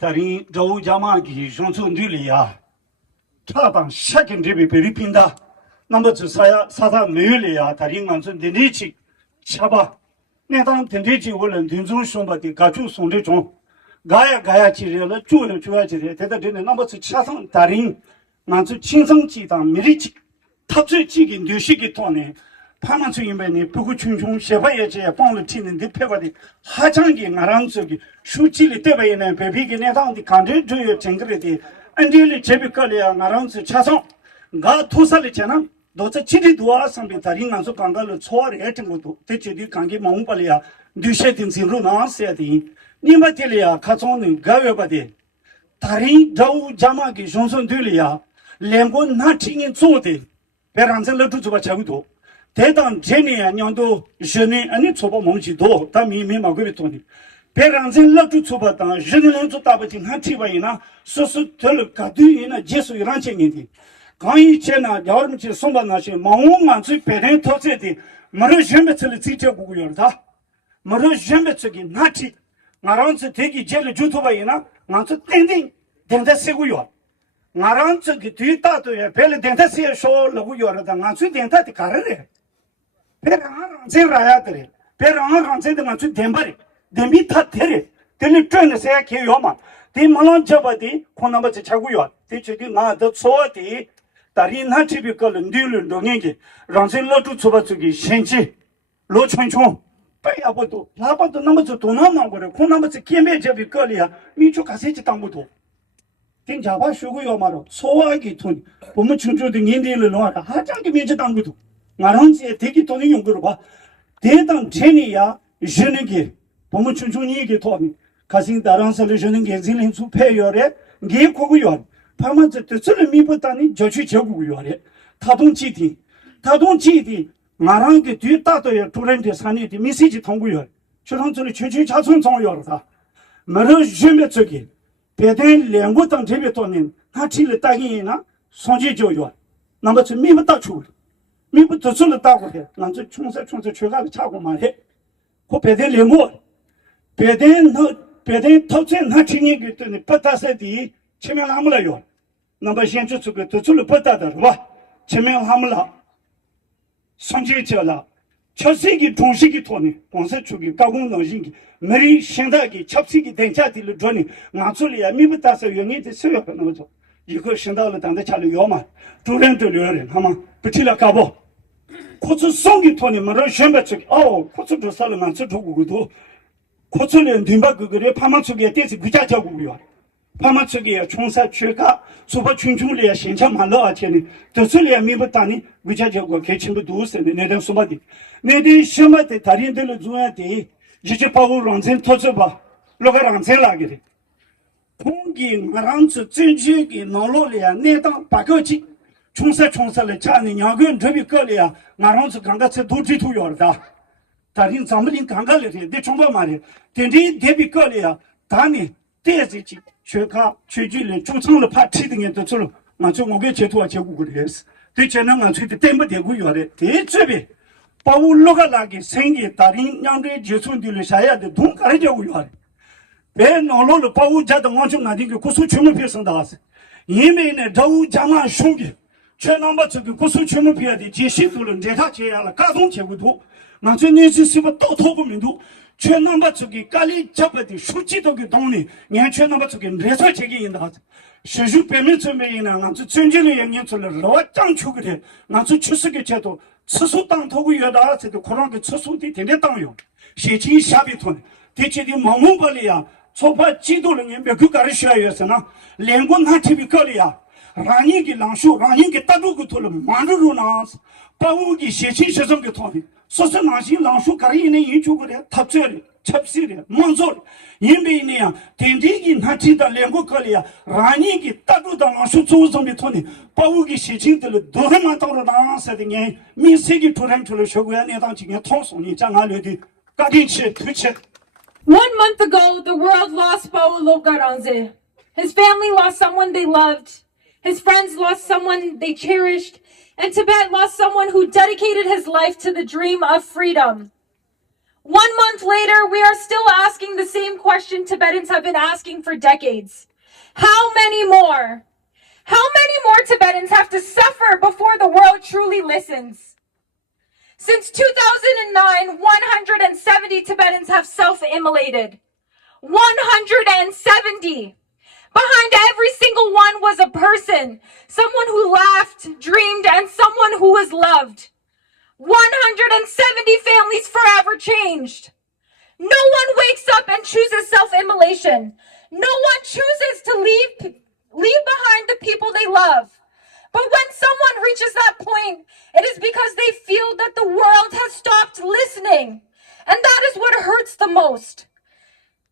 Tarin, Joe Jamagi, Johnson Dulia. Taban, second Debbie Peripinda. Number two, Sata Mulia, Tarin Manson, Denichi, Chaba. Netan Tendici will and Dinzun somebody, Gatu Sondejon. Gaya Chirilla, Julia Chuachi, the number two Chatham, Tarin, Mansu Chinsang Chita, Mirichi, Tatsu Chicken, Dushiki Tony. 파만수 인벤이 부구충충 셰바예제 뽕을 튀는 대표바디 하장기 나랑석이 수치리 때바에는 베비기 내당디 간들주의 정글에디 안딜리 제비컬이야 나랑스 차성 가 토살이잖아 너저 치리 도와 상비 다른 안서 강가를 초월해 했던 것도 대체디 관계 몽발이야 뉴셰딩신로 나왔어야디 니마텔이야 가정은 가외바디 다른 저 자마기 존선들이야 랭고 나팅인 조데 베란zen 러투주바 자구도 대단 제니야 년도 전에 아니 초보 몽지도 다 미미마고 비토니 베란zen 러투 초바다 전에는 또 따버진 한티바이나 소소 들 가두이나 제수 이란쟁이디 강이 제나 여름치 송반나시 몽만치 베렌 토세디 머르 젬베틀 지켜보고요다 머르 젬베츠기 나티 나란스 대기 제를 주토바이나 나서 땡땡 땡다세고요 나란스 그 뒤따도에 벨 땡다세 쇼르고요다 나서 땡다티 가르레 Rangzen rayatere. Rangzen de manchu dembari. Dembi thatere. Tele train se ke yoma. Ti malon jabadi khona ba chaguyo. Ti chegi na da soati tari na typical ndil ndongenge. Rangzen lo tu choba chugi shenchi. Lo chonchon. Pa ya bodo. La bodo na ma chu to na na gore. Khona ba keme jabi kaliya. Mi chu kasechi tambudo. Tin jaba shugo yomaro. 소화기 돈. 보면 충주도 인디를 놓아라. 하장기 면제 당부도. 나랑지 대기 돈이 용거로 봐. 대단 제니야 저녁에 보면 춘춘이게 돈이 가신 다랑설을 주는 게 진행 수패요래 게 고고요. 파만저 뜻을 미부다니 저취 저고요래. 타동지디 나랑게 뒤따도야 두렌데 산이디 메시지 통고요. 저런저런 최최 자손 정요다. 말을 주면 저기 배된 랭고당 제배 돈인 하치를 따기나 손지조요. 남아서 미부다 주 미부터 술을 따고 해. 난저 총사 최가를 차고 말해. 그 배된 랭고 배된 터진 하치니 그랬더니 빠따세디 체면하물어요. 남아 현재 저거 술을 빠따다 봐. 체면하물라. 선지절라. 첫세기 중식이 돈이 공사 쪽이 가공노신기 머리 신다기 첩식이 된자들을 돈이 나술이야 미부터서 영이지 쓰여 그러죠. 이거 신다를 당대 차려 요만 두렌들려래 하마 붙이려 가보 고추 송기 돈이 뭐를 셴배측 고추도 살만 쓰고도 고추는 뒷바 그거래 파마쪽에 대해서 그자자고요. 파마쪽에 총사 최가 소바 춘중을이야 신참하러 아체니 더슬이야 미부터니 그자자고 개침도 두세네 내가 소바디 내디 시험때 다른들을 주야돼 이제 파워 런센 터져봐 로가 런센 라기래 공기 마랑스 진지기 노로리아 내당 바거지 총사를 차는 양근 저비 거리야 마랑스 강가서 도지투요다 다른 잠들인 강가를 내 정말 말이야 된디 대비 거리야 다니 대지지 최가 최주를 조청을 파티 등에 도처럼 맞죠 오게 제도와 제국 그랬어 대체는 맞죠 때문에 되고 요래 대체비 파울로가 나기 생기 다른 양들의 제손들을 사야 돼 돈 가르려고 요래 배 놀러를 파우 자동 원중 나딘 게 고수 주문 비서 나왔어 이메네 저 장아 숑기 최남바 저기 고수 주문 비야 돼 제시들은 내가 제야라 가동 제국도 맞죠 내지스바 또 토고민도 최남바 저기 깔리 잡아디 수치도기 동네 내 최남바 저기 레서 제기 인다 시주 배면쯤에나 맞죠 전진의 영향을 로장 추그래 맞죠 추석에 제도 처소 땅 토고 여다 저도 그런 게 처소디 되네 땅요 시치 샤비톤 대체디 멍멍벌이야 소파 지도는 몇 그가를 쉬어야서나 랭곤 하티비 거리야 라니기 랑쇼 라니기 따두고 돌로 만르로나 파우기 시치 시성게 토니 소소 나시 랑쇼 가리네 인주거래 탑절이 첩시리 먼저 임베이네야 덴디기 하티다 랭고 거리야 라니기 따두다 랑쇼 조성게 토니 파우기 시치들 도르만 따로 나서더니 미세기 토렌트로 쇼고야 내당 지게 통송이 장알려디 까딘치 투체 1 month ago, the world lost Pawo Rangzen. His family lost someone they loved. His friends lost someone they cherished. And Tibet lost someone who dedicated his life to the dream of freedom. 1 month later, we are still asking the same question Tibetans have been asking for decades. How many more? How many more Tibetans have to suffer before the world truly listens? Since 2009, 170 Tibetans have self-immolated. 170. Behind every single one was a person, someone who laughed, dreamed, and someone who was loved. 170 families forever changed. No one wakes up and chooses self-immolation. No one chooses to leave behind the people they love. But when someone reaches that point, it is because they feel that the world has stopped listening. And that is what hurts the most.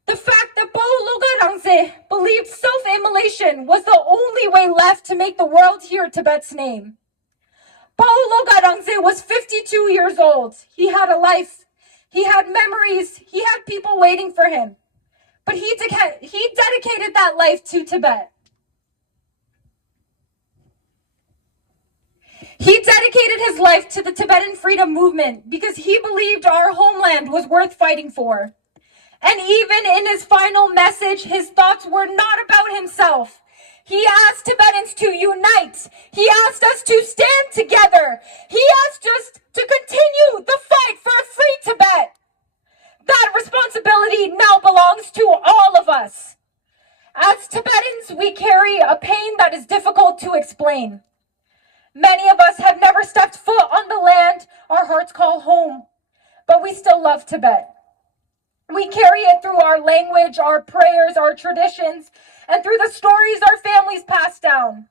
The fact that Pawo Lobga Rangzen believed self-immolation was the only way left to make the world hear Tibet's name. Pawo Lobga Rangzen was 52 years old. He had a life. He had memories. He had people waiting for him. But he dedicated that life to Tibet. He dedicated his life to the Tibetan freedom movement because he believed our homeland was worth fighting for. And even in his final message, his thoughts were not about himself. He asked Tibetans to unite. He asked us to stand together. He asked us to continue the fight for a free Tibet. That responsibility now belongs to all of us. As Tibetans, we carry a pain that is difficult to explain. Many of us have never stepped foot on the land our hearts call home, but we still love Tibet. We carry it through our language, our prayers, our traditions, and through the stories our families pass down.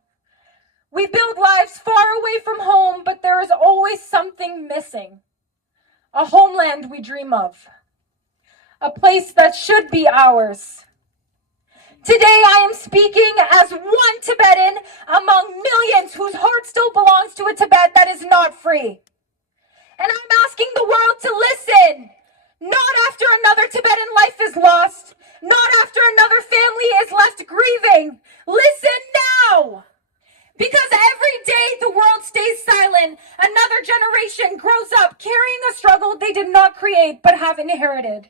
We build lives far away from home, but there is always something missing. A homeland we dream of. A place that should be ours. Today I am speaking as one Tibetan among millions whose heart still belongs to a Tibet that is not free. And I'm asking the world to listen. Not after another Tibetan life is lost. Not after another family is left grieving. Listen now. Because every day the world stays silent, another generation grows up carrying a struggle they did not create but have inherited.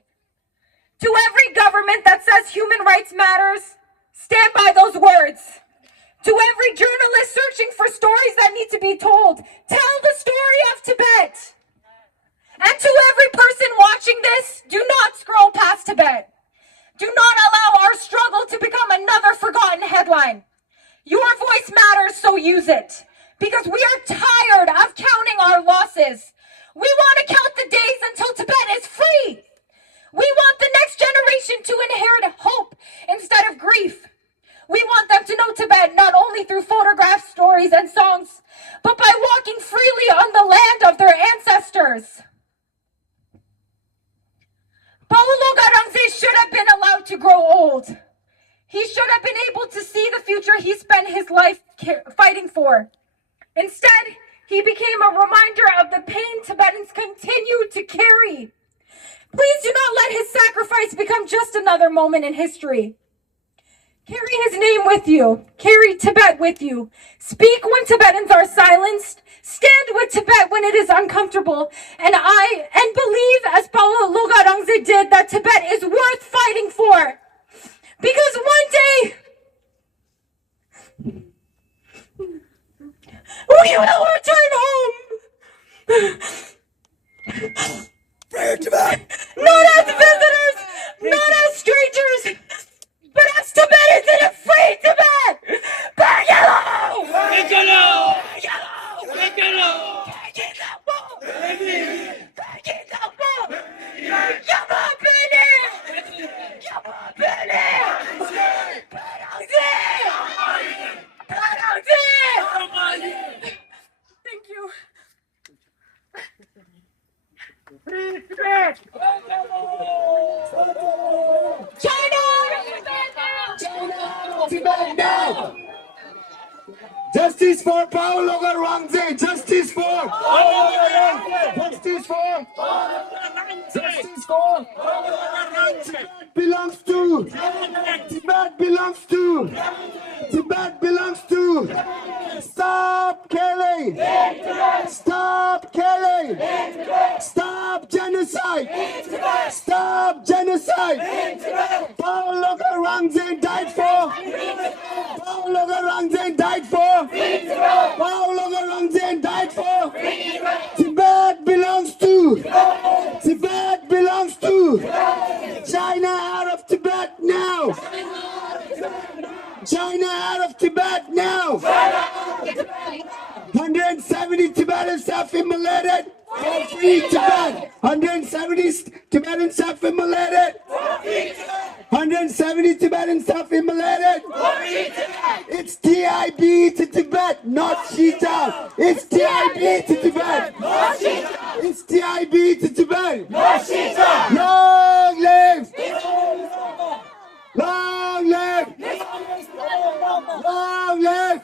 To every government that says human rights matters, stand by those words. To every journalist searching for stories that need to be told, tell the story of Tibet. And to every person watching this, do not scroll past Tibet. Do not allow our struggle to become another forgotten headline. Your voice matters, so use it. Because we are tired of counting our losses. We want to count the days until Tibet is free. We want the next generation to inherit hope instead of grief. We want them to know Tibet not only through photographs, stories, and songs, but by walking freely on the land of their ancestors. Pawo Lobga Rangzen should have been allowed to grow old. He should have been able to see the future he spent his life fighting for. Instead, he became a reminder of the pain Tibetans continue to carry. Please do not let his sacrifice become just another moment in history. Carry his name with you. Carry Tibet with you. Speak when Tibetans are silenced. Stand with Tibet when it is uncomfortable. And believe, as Pawo Lobga Rangzen did, that Tibet is worth fighting for. Because one day, we will return home. Prayer Tibet! Not as visitors, not as strangers, but as Tibetans in a free Tibet! Bagelo! Bagelo! Bagelo! Thank you. China! Tibet now! Justice for Pawo Lobga Rangzen! Justice for! Justice for! Justice for! Tibet belongs to! Tibet belongs to! Tibet belongs to! Stop killing! Stop killing! Stop genocide! genocide. Stop genocide. Pawo Rangzen died for. Pawo Rangzen died for. Pawo Rangzen died for. Tibet belongs to. Tibet belongs to. China out of Tibet now. China out of Tibet now. 170 Tibetans self-immolated. Free Tibet. 170 Tibetans self-immolated. 170 Tibetans self-immolated. It's TIB to Tibet, not Shita. It's TIB to Tibet. It's TIB to Tibet. Long live! Long live! Long live!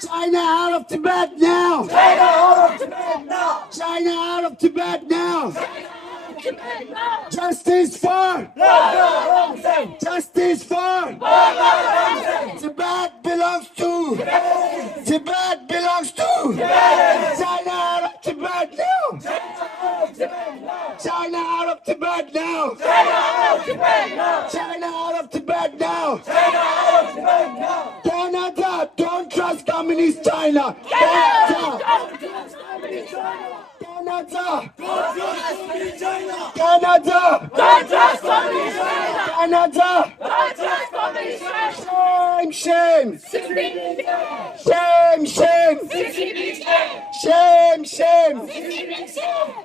China out of Tibet now! China out of Tibet now! China out of Tibet now! Justice for! Justice for! Tibet belongs to! Tibet belongs to! China out of Tibet now! China out of Tibet now! China out of Tibet now! Canada, don't trust communist China! Canada! Canada! Canada! Canada! Shame! Shame! Shame! Shame! Shame!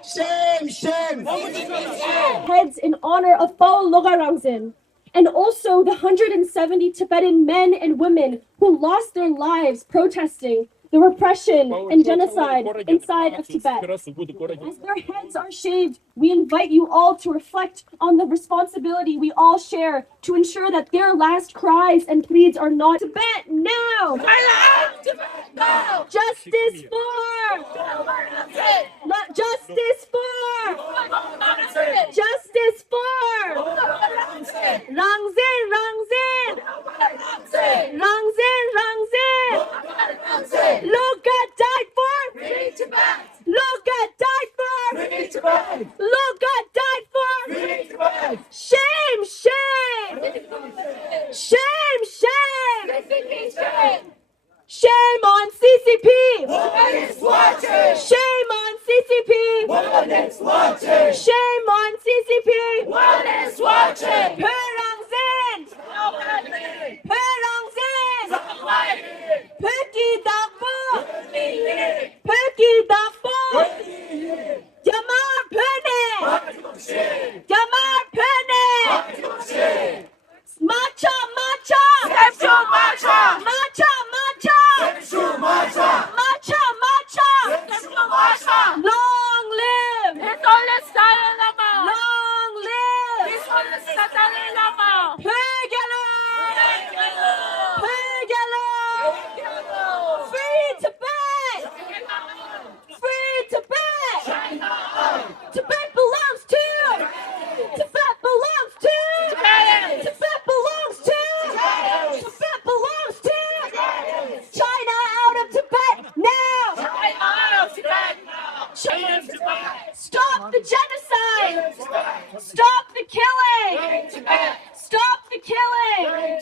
Shame! Shame! Heads in honor of Pawo Rangzen, and also the 170 Tibetan men and women who lost their lives protesting the repression and genocide inside of Tibet. As their heads are shaved, we invite you all to reflect on the responsibility we all share to ensure that their last cries and pleads are not Tibet now! Justice for! Justice for! Justice for! Rangzen! Rangzen! Rangzen! Rangzen! Lobga died for! Lobga died for! Lobga died for! Shame! Shame! Shame! Shame! Shame on CCP! Shame on CCP! Shame on CCP! Rangzen! Rangzen! Peki Dapo! Peki Dapo! Jamar Pene! Jamar Pene! Macha! Macha! Macha! Macha! Macha! Macha! Long live! Long live! Pegalo! Pegalo! Free Tibet! Free Tibet! Tibet belongs to! Tibet belongs to! Tibet belongs to! Tibet belongs to! China out of Tibet now! Stop the genocide! Stop the killing! Stop the killing!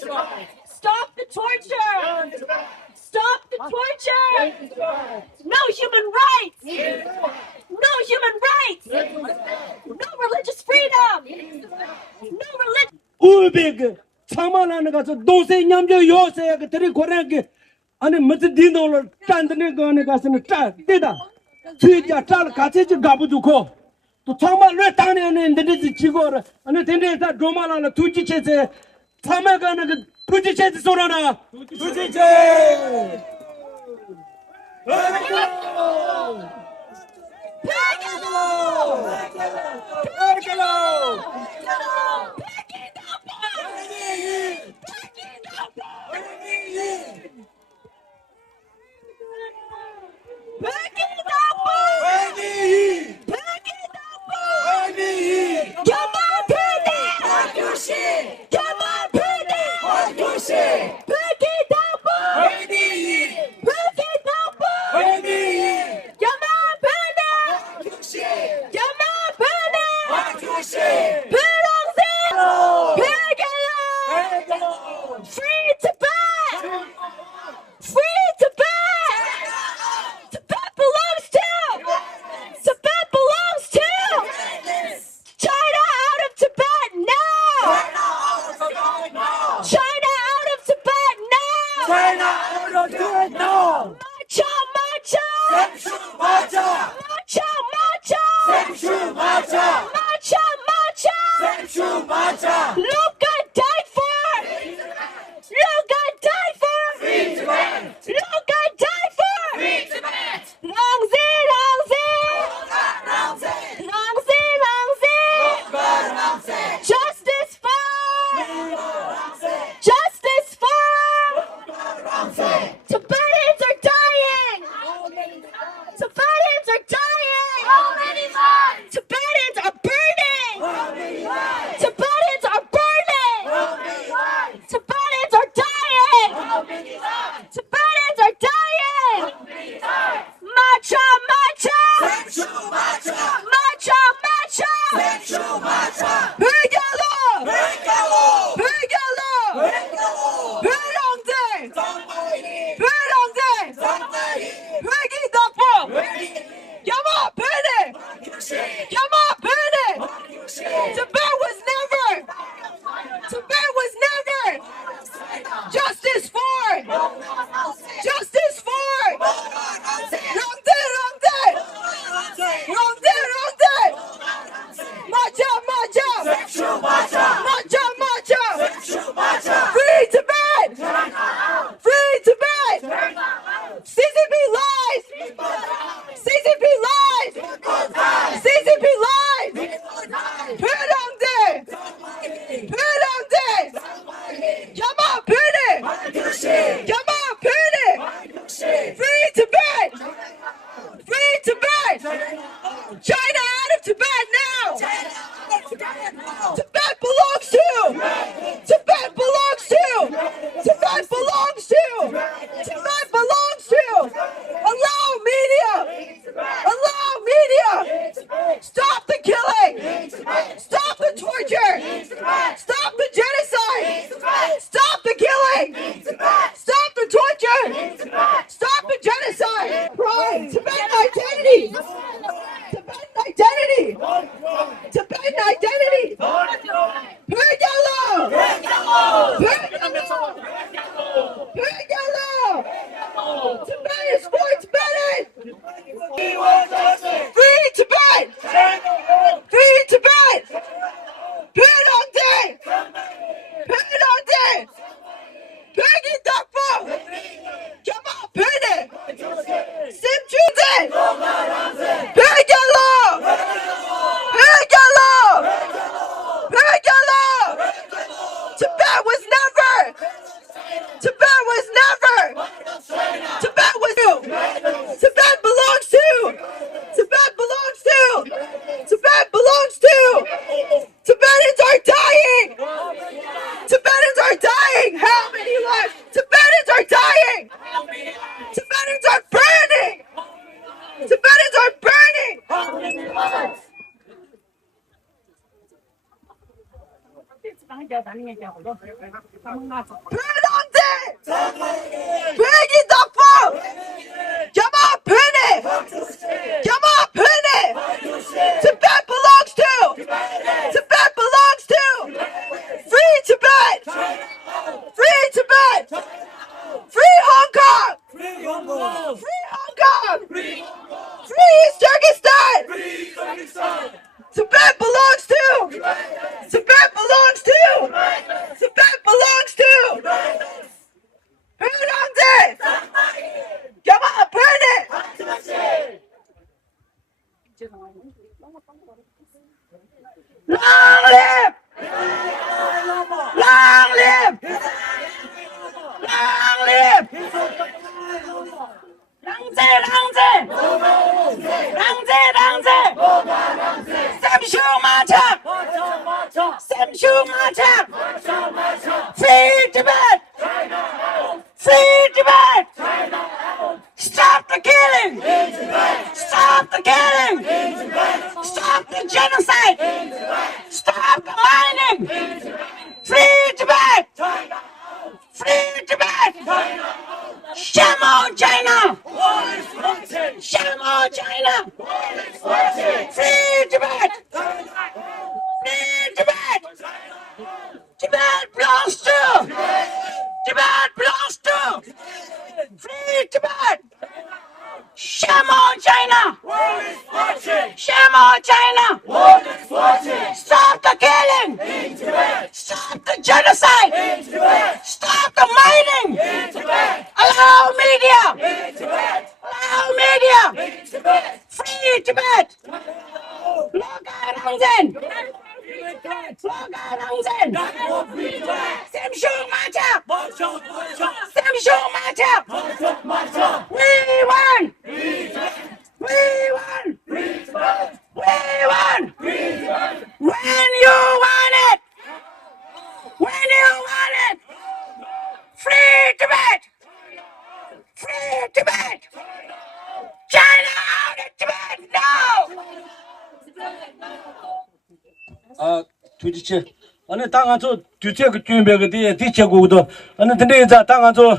Stop the torture! Stop the torture! No human rights! No human rights! No religious freedom! No religion! 우베그 참말하는 가서 동생 냠저 요새 그들이 고래게 아니 무슨 디노를 짠드는 거는 가서는 짜 되다 뒤자 짤 같이 가부 좋고 또 참말 왜 땅에는 데지 지고를 아니 데데다 도마라나 두지체세 참말가는 그 두지체세 소라나 두지체 Peggy! Matcha! Matcha, matcha! Matcha! Matcha, matcha! Matcha! Lobga died for! Lobga died for! Lobga died for! Rangzen, Rangzen! Rangzen! Justice for! Justice for! Tibetans are dying! Tibetans are dying! Tibetans are burning! Tibetans are burning! Tibetans are dying! Tibetans are dying! Matcha, matcha! Matcha, matcha! Hügelo! Hügelo! Hürongde! Hürongde! Hügidapo! Yama Pene! Yama Pene! Tibet was never! Justice for! Justice for! Rangde, Rangde! Rangde, Rangde! Matcha, matcha! Matcha, matcha! Free Tibet! Free Tibet! CCP lies! CCP lies! CCP lies! Purongde! Purongde! Yama Pune! Yama Pune! Free Tibet! Free Tibet! China out of Tibet now! Tibet belongs to! Tibet belongs to! Tibet belongs to! Tibet belongs to! Allow media! Allow media! Stop the killing! Stop the torture! Stop the genocide! Stop the killing! Stop the torture! Stop the genocide! Pride! Tibetan identity! Tibetan identity! Tibetan identity! Hügelo! Hügelo! Hügelo! Tibet is for Tibetans! Free Tibet! Free Tibet! Purongde! Purongde! Hügidapo! Yama Pune! Simchude! Hügelo! Hügelo! Hügelo! Tibet was never! Tibet was never! Tibet was you! Tibet belongs to! Tibet belongs to! Tibet belongs to! Tibetans are dying! Tibetans are dying! How many lives? Tibetans are dying! Tibetans are burning! Tibetans are burning! Purongde! Hügidapo! Yama Pune! Yama Pune! Tibet belongs to! Tibet belongs to! Free Tibet! Free Tibet! Free Hong Kong! Free Hong Kong! Free East Turkestan! Tibet belongs to! Tibet belongs to! Tibet belongs to! Purongde! Yama Pune! Long live! Long live! Long live! Rangzen, Rangzen! Rangzen, Rangzen! Samshu Matcha! Samshu Matcha! Free Tibet! Free Tibet! Stop the killing! Stop the killing! Stop the genocide! Stop the mining! Free Tibet! Free Tibet! Shame on China! Shame on China! Free Tibet! Free Tibet! Tibet belongs to! Tibet belongs to! Free Tibet! Shame Shame on China! World is watching! Shame on China! World is watching! Stop the killing! In Tibet! Stop the genocide! In Tibet! Stop the mining! In Tibet! Allow media! In Tibet! Allow media! In Tibet! Free Tibet! Lobga Rangzen! Lobga Rangzen! Samshu Macha! Samshu Macha! We won! We won! We won! When you want it! When you want it! Free Tibet! Free Tibet! China out of Tibet! No! 투지체 안에 당한서 뒤체 그 준비가 뒤체고도 안에 근데 자 당한서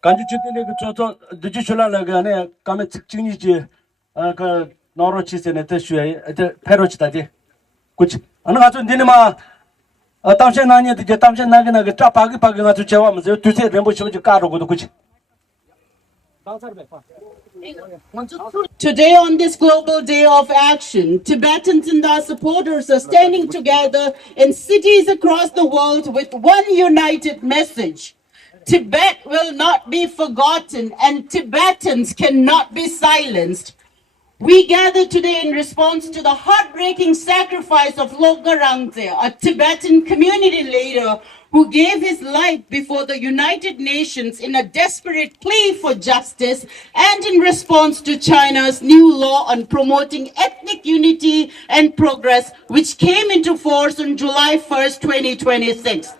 간주 주대네 그 저저 늦지 줄라가 안에 가면 특징이지 아그 노로치세네 대슈에 페로치다지 그치 안에 가서 니네마 당신 나니에 이제 당신 나게 그 짜파기 파기 가서 제와면서 뒤체 рем보 치면 까르고도 그치 Today, on this global day of action, Tibetans and their supporters are standing together in cities across the world with one united message. Tibet will not be forgotten, and Tibetans cannot be silenced. We gather today in response to the heartbreaking sacrifice of Lobga Rangzen, a Tibetan community leader who gave his life before the United Nations in a desperate plea for justice and in response to China's new law on promoting ethnic unity and progress, which came into force on July 1st, 2026.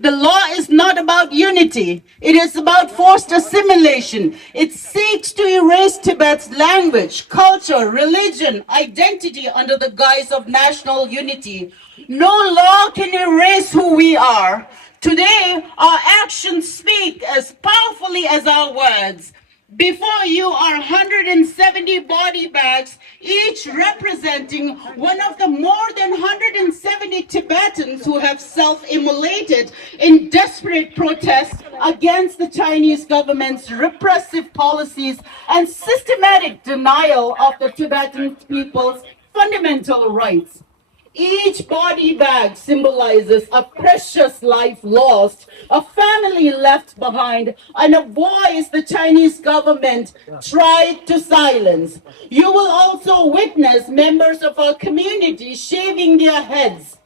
The law is not about unity. It is about forced assimilation. It seeks to erase Tibet's language, culture, religion, identity under the guise of national unity. No law can erase who we are. Today, our actions speak as powerfully as our words. Before you are 170 body bags, each representing one of the more than 170 Tibetans who have self-immolated in desperate protest against the Chinese government's repressive policies and systematic denial of the Tibetan people's fundamental rights. Each body bag symbolizes a precious life lost, a family left behind, and a voice the Chinese government tried to silence. You will also witness members of our community shaving their heads.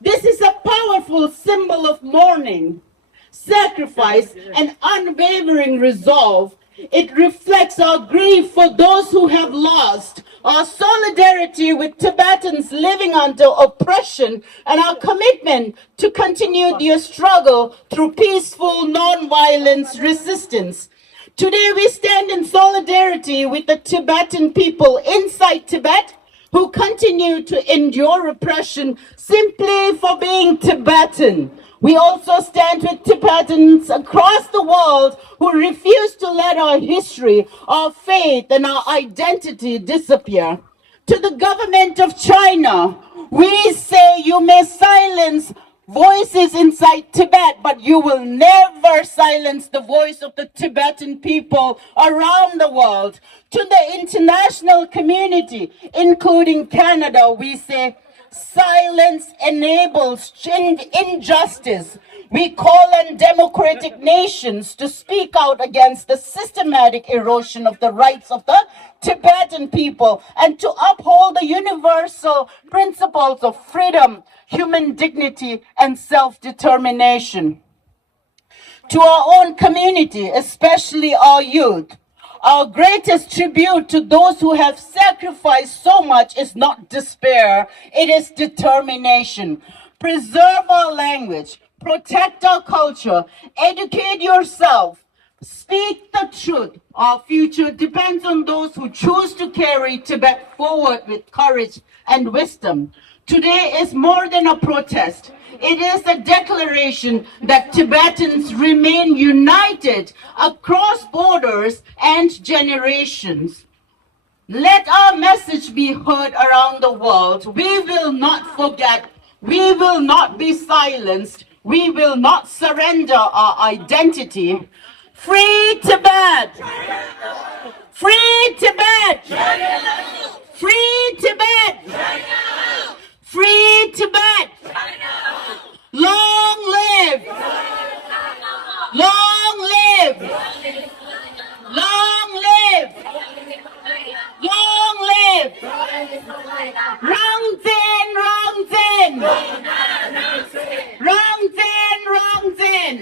This is a powerful symbol of mourning, sacrifice, and unwavering resolve. It reflects our grief for those who have lost, our solidarity with Tibetans living under oppression, and our commitment to continue their struggle through peaceful, non-violence resistance. Today we stand in solidarity with the Tibetan people inside Tibet who continue to endure repression simply for being Tibetan. We also stand with Tibetans across the world who refuse to let our history, our faith, and our identity disappear. To the government of China, we say you may silence voices inside Tibet, but you will never silence the voice of the Tibetan people around the world. To the international community, including Canada, we say, silence enables injustice. We call on democratic nations to speak out against the systematic erosion of the rights of the Tibetan people and to uphold the universal principles of freedom, human dignity, and self-determination. To our own community, especially our youth, our greatest tribute to those who have sacrificed so much is not despair, it is determination. Preserve our language, protect our culture, educate yourself, speak the truth. Our future depends on those who choose to carry Tibet forward with courage and wisdom. Today is more than a protest. It is a declaration that Tibetans remain united across borders and generations. Let our message be heard around the world. We will not forget. We will not be silenced. We will not surrender our identity. Free Tibet! Free Tibet! Free Tibet! Free Tibet! Long live! Long live! Long live! Long live! Rangzen! Rangzen! Rangzen! Rangzen!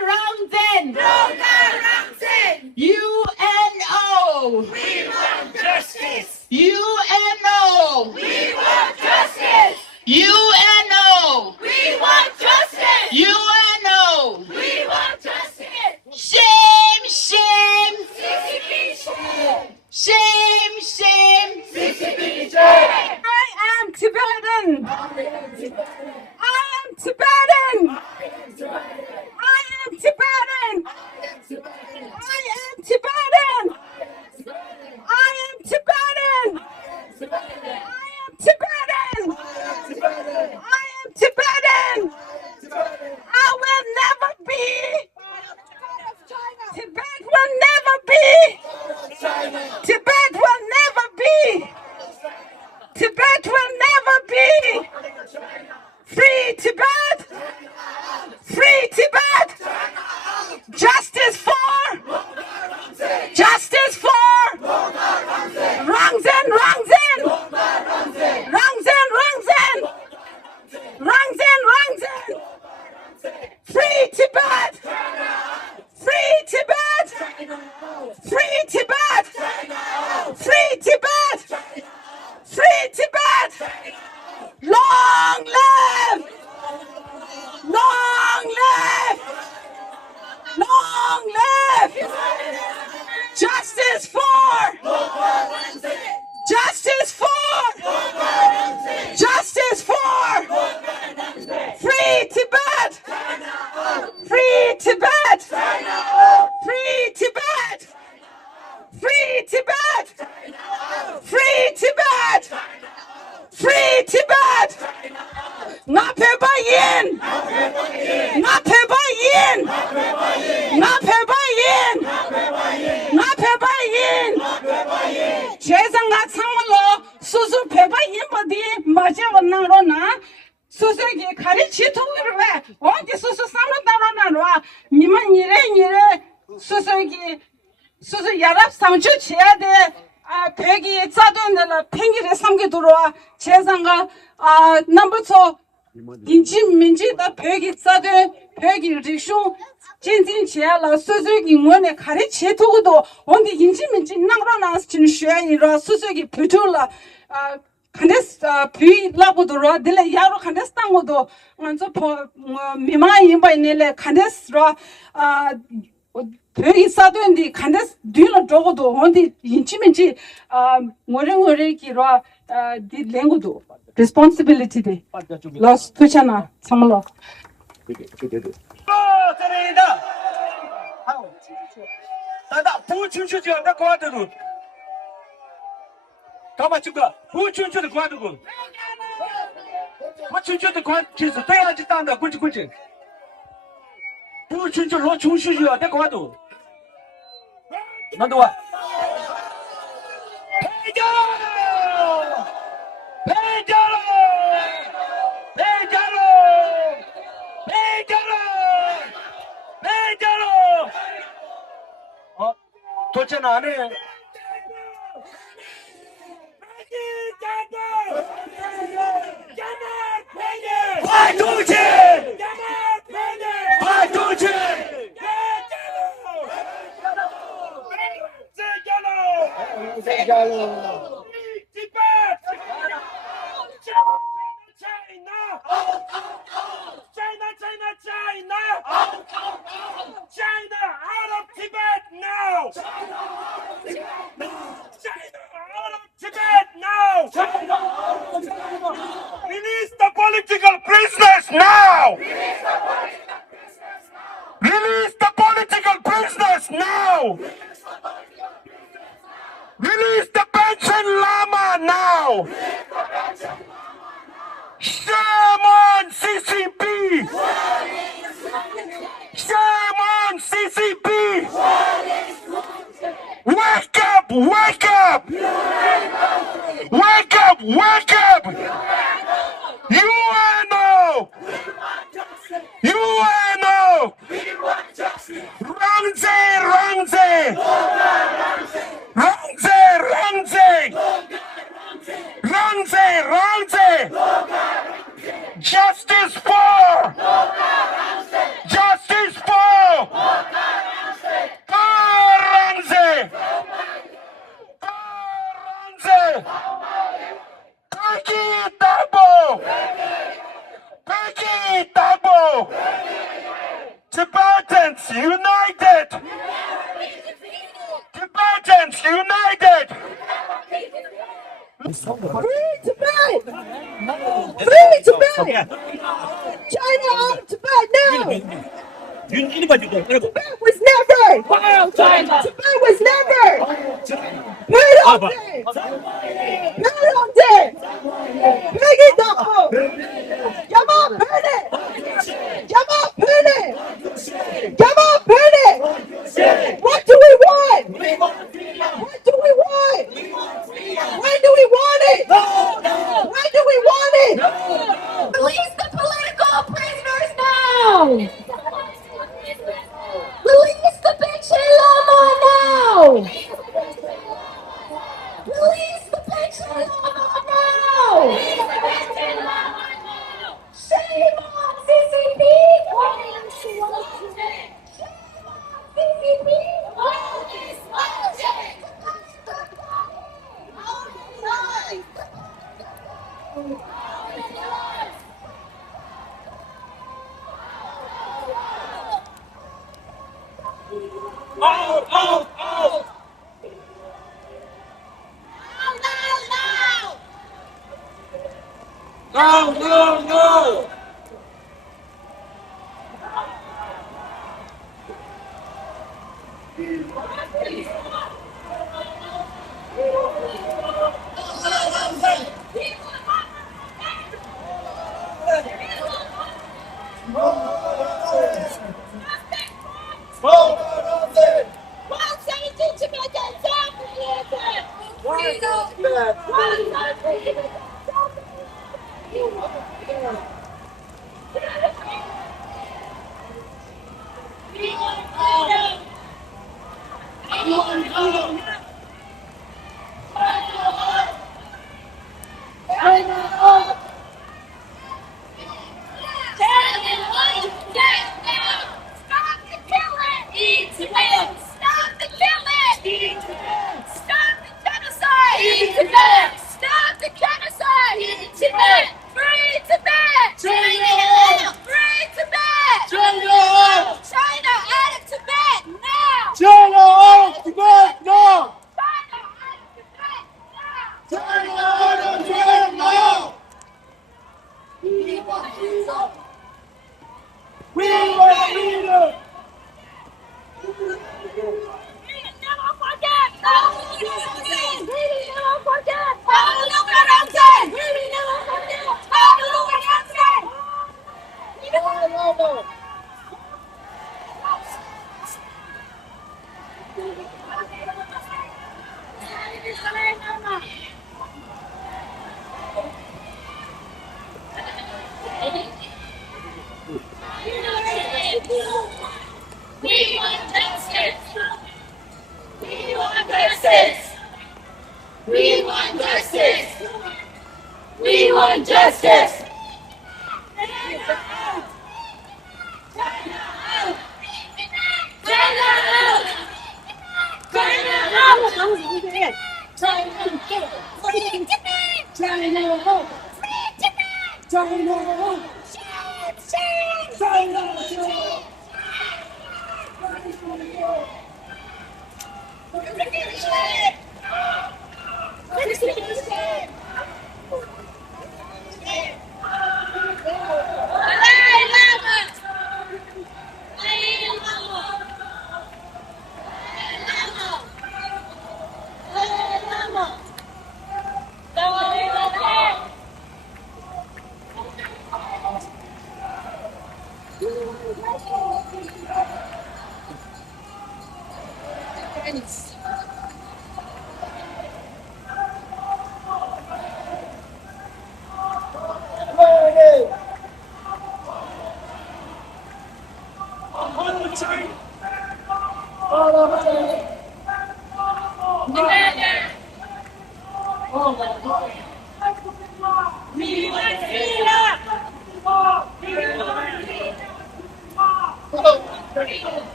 Rangzen! Rangzen! UNO! We want justice! UNO! We want justice! UNO! We want justice! UNO! We want justice! Shame! Shame! Shame! Shame! I am Tibetan. I am Tibetan. I am Tibetan. I am Tibetan. I am Tibetan. I am Tibetan. I am Tibetan. I will never be. Tibet will never be. Tibet will never be. Tibet will never be. Free Tibet. Free Tibet. Justice for. Justice for. Rangzen, Rangzen. Rangzen, Rangzen. Rangzen, Rangzen. Free Tibet. Free Tibet. Free Tibet. Free Tibet. Free Tibet. Long live. Long live. Long live. Justice for. Justice for. Justice for. Free Tibet. Free Tibet. Free Tibet. Free Tibet. Free Tibet. Free Tibet. Napeba yin. Napeba yin. Napeba yin. Napeba yin. 제상가 상물로 수수 배바 임버디 마제원나로나 수수기 가리치 통일을 왜 어디 수수 상로다로나로 니만 이래 수수기 수수 야랍 상주 지야 돼. 아, 백이 짜도는 팽이를 삼게 들어와 제상가 넘버 2 인진민지다 백이 짜도 백이 리숑 진진지야라 수수기 원에 가리치 도고도 언디 인진민지 나로나스 진 쉐이라 수수기 부툴라 칸데스 비 라보도라 딜레 야로 칸데스 땅고도 먼저 미마이 임바이네레 칸데스라 벽이 싸도인데 칸데스 뒤로 저거도 어디 인치면지 뭐랭뭐랭기로 디 랭고도 responsibility 돼 loss 투잖아 참을로 때리다. 나다 부춘추지 나 과도로. 가마추가 부춘추의 과도고. 부춘추의 과도에서 돼야지 땅다 꿀꿀꿀. 부춘추 로충슈지야 내 과도. 나도 와. 도전 안 해. 화이동치! 화이동치! China out of Tibet now! China out of Tibet now! Release the political prisoners now! Release the political prisoners now! Release the bench Wake up! Wake up! Wake up! Wake up! UNO! UNO! Rangzen! Rangzen! Rangzen! Rangzen! Rangzen! Rangzen! Justice for! Justice for! Rangzen! Rangzen! Peggy Tabo! Peggy Tabo! Tibetans united! Tibetans united! Free Tibet! Free Tibet! China out of Tibet now! Tibet was never! Tibet was never! Perdonde! Perdonde! Peggy Dapo! Yama Perde! Yama Perde! Yama Perde! What do we want? What do we want? When do we want it? When do we want it? Release the political prisoners now! Release the Piche Lama now! Release the Piche Lama now! Shame on CCP! Shame on We want justice. We want justice. We want justice. We want justice. China out. China out. China out. China out. China out. China out. China out. China out.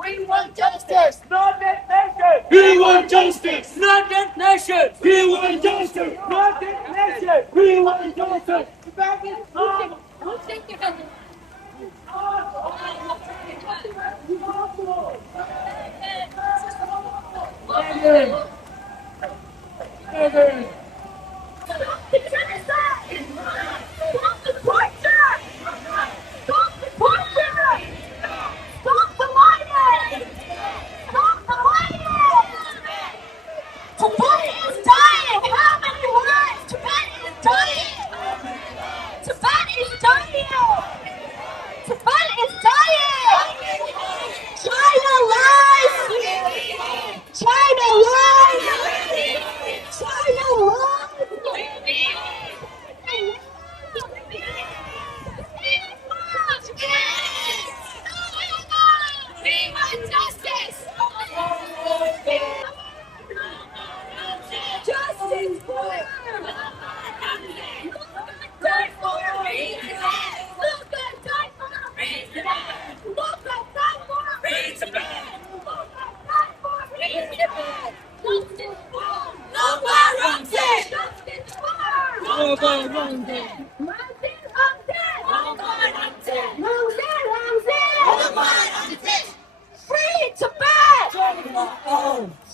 We want justice. Not that nation. We want justice. Not that nation. We want justice. Not that nation. We want justice. Stop the genocide! Stop the torture! Stop the torture! Stop the violence! Stop the violence! Tibet is dying! How many lives? Tibet is dying! Tibet is dying! Tibet is dying! China lies! China lies! China lies! We want justice! Justice for die for a reason! Lobga died for a reason! Lobga died for a reason! Lobga died for a reason! Justice for Lobga Rangzen! Justice for Lobga Rangzen! Rangzen! Lobga Rangzen! Lobga Rangzen! Free Tibet!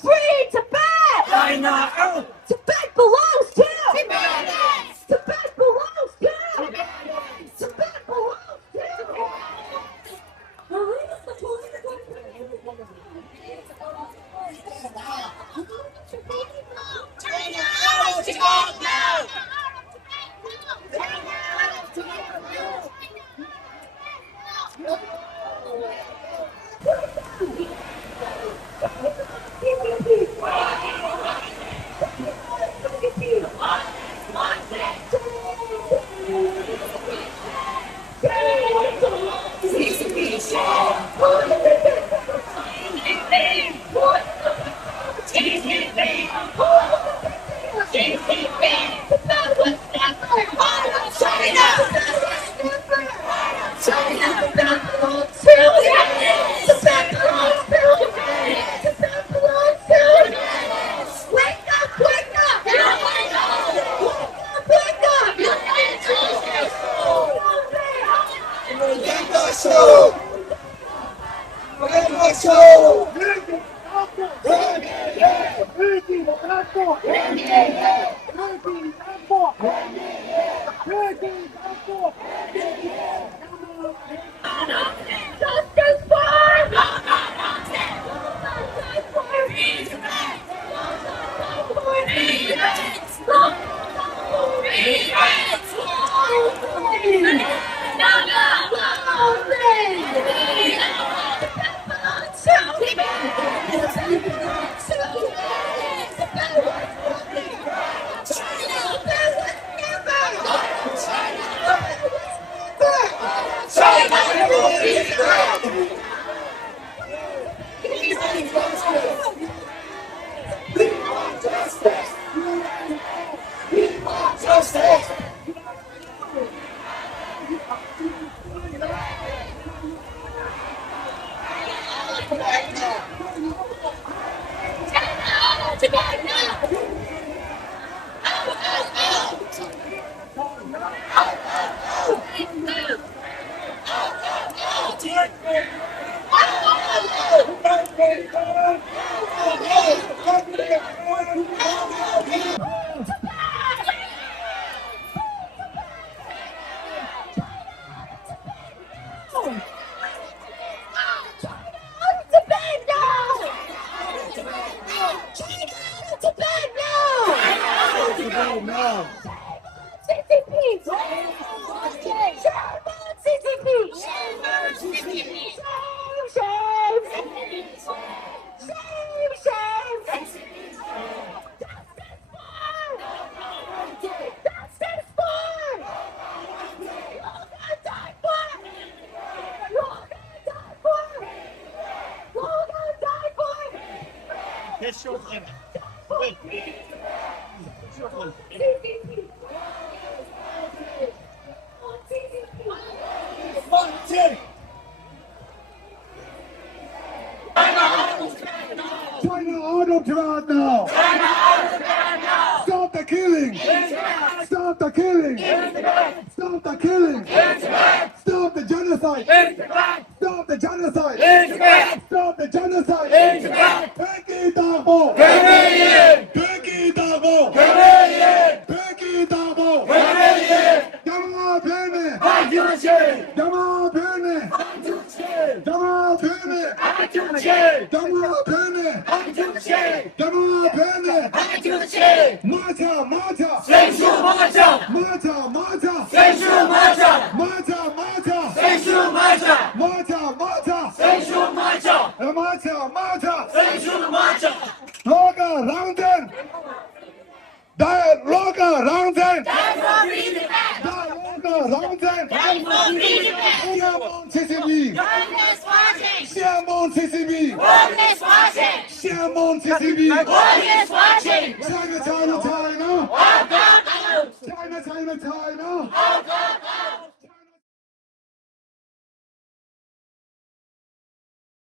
Free Tibet! China. Tibet belongs to Tibetans! Tibet belongs to Tibetans! Tibet belongs to China out of Tibet now! China out of Tibet Justice for China out of Tibet now! Stop the killing! Stop the killing! Stop the killing! Stop the genocide! Stop the genocide! Stop the genocide! Peki Dabo! Peki Dabo! Peki Dabo! Yama Pene! Yama Pene! Yama Pene! Yama Pene! Yama Pene! Mata! Mata! Mata! Mata! Mata! Lobga, Rangzen! Lobga, Rangzen! Lobga, Rangzen! Xiaomon CCB! Xiaomon CCB! Xiaomon CCB! China, China, China! China, China, China!